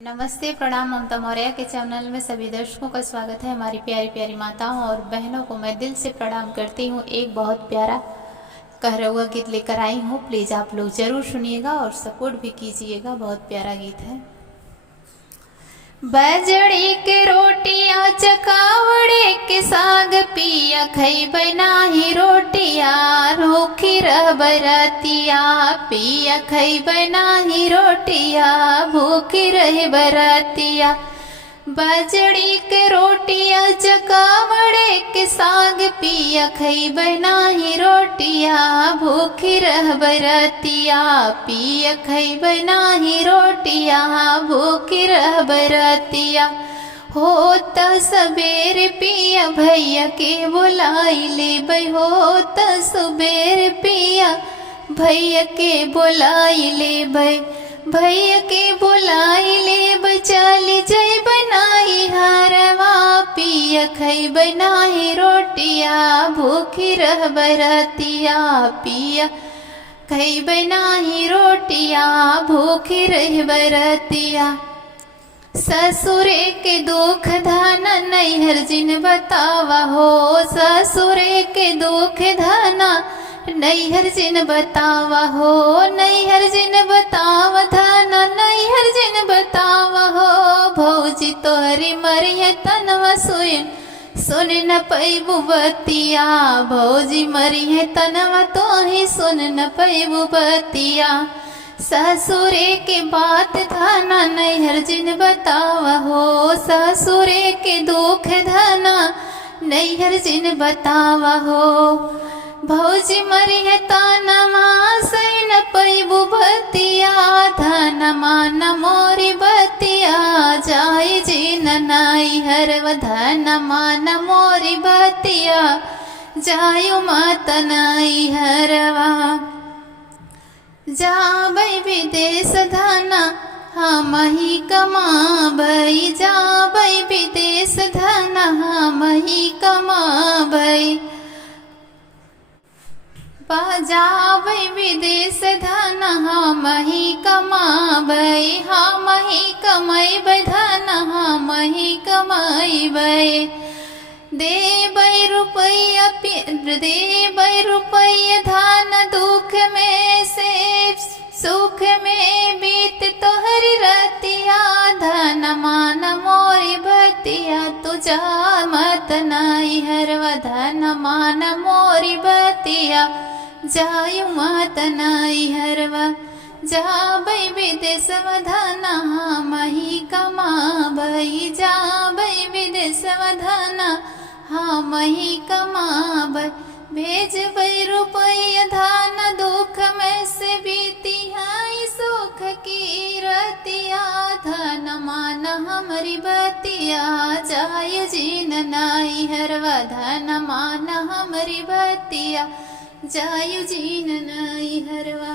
नमस्ते, प्रणाम। ममता मौर्य के चैनल में सभी दर्शकों का स्वागत है। हमारी प्यारी प्यारी माताओं और बहनों को मैं दिल से प्रणाम करती हूँ। एक बहुत प्यारा कहरवा गीत लेकर आई हूँ, प्लीज़ आप लोग ज़रूर सुनिएगा और सपोर्ट भी कीजिएगा। बहुत प्यारा गीत है। बजड़ी के रोटियाँ चकावड़े के साग पिया खैबै नाही रोटिया, रूखी रह बरतिया पिया खैबै नाही रोटिया, भूखी रह बरतिया। बजड़ी के रोटियाँ चकावड़े के साग पिया खैबै नाही रोटिया, भूखी रह बरतिया पिया खैबै नाही रोटिया, भूखी रह बरतिया। होत सबेर पिया भैया के बुलाई लेबै, होत सबेर पिया भैया के बुलाई लेबै, भैया के बुलाई लेबै। चली जैबै नाही हरवा पिया खैबै नाही रोटिया, भूखी रह बरतिया पिया खैबै नाही रोटिया, भूखी रह बरतिया। ससुरे के दुख धन नैहर जिन बतावा हो, ससुरे के दुख धना नैहर जिन बतावा हो, नैहर जिन बतावा धना नैहर जिन बतावा हो। भौजी तोहरी मरिय तनवा सुन न पैबू बतिया, भौजी मरिय तनवा तोही सुन न पैबू बतिया। ससुरे के बात धना नैहर जिन बतावा हो, ससुरे के दुख धना नैहर जिन बतावा हो। भौजी मरिय तनमा सैन पैबू बतिया, धनमा न मोरी बतिया जाय जिन नैहर, धनमा न मोरी बतिया जायु मात नैहरवा। जाबै विदेश धना हम ही कमाबै, जाबै विदेश धना हम ही कमाबै, जाबै विदेश धन हम ही कमाबै, हम ही कमैबै धन हम ही कमैबै। देबै रुपैया देबै रुपैया धन दुख में से सुख में बीत तोहरी रतिया, धन मान मोरी बतिया तुझा मत नैहरवा, धन मान मोरी बतिया जायु मत नैहरवा। जाबै विदेशवा धना हम ही कमाबै, जाबै विदेशवा धना हम ही कमाबै। भेजबै रुपैया धन दुख में से बीती है सुख की रतिया, धन मान हमरी बतिया जाय जिन नैहरवा, धन मान हमरी बतिया जायु जिन नैहरवा।